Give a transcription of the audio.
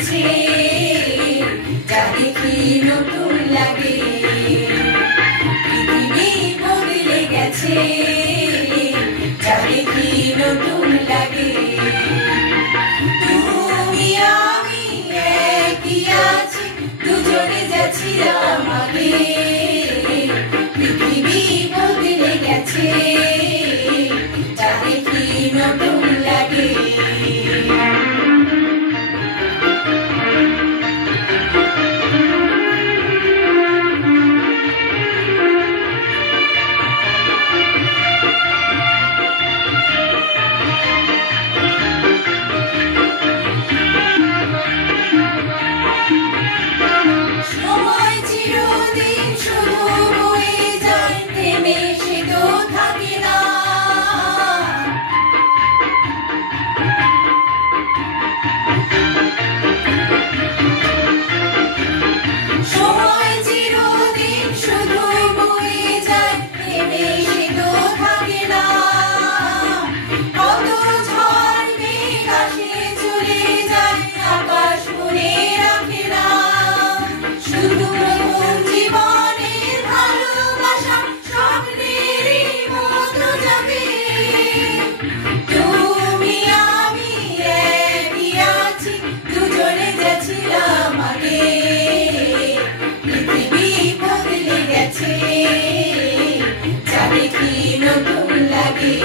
গেছে, যা দেখি নতুন লাগে। পৃথিবী বদলে গেছে, যা দেখি নতুন লাগে। তুমি আমি একই আছি, দুজনে যাচ্ছিলাম আগে। পৃথিবী বদলে গেছে, যা দেখি নতুন লাগে। সময় চিরদিন শুধু বয়ে যায়, থেমে সে তো থাকে না। সময় চিরদিন শুধু বয়ে যায়, থেমে সে তো থাকে না। কত ঝড় মেঘ আসে চলে যায়, আকাশ মনে রাখে না। শুধু প্রথম জীবনের ভালোবাসা স্বপ্নেরই মতো যাবে। তুমি আমি একই আছি, দুজনে যাচ্ছিলাম আগে। পৃথিবী বদলে গেছে, যা দেখি নতুন লাগে।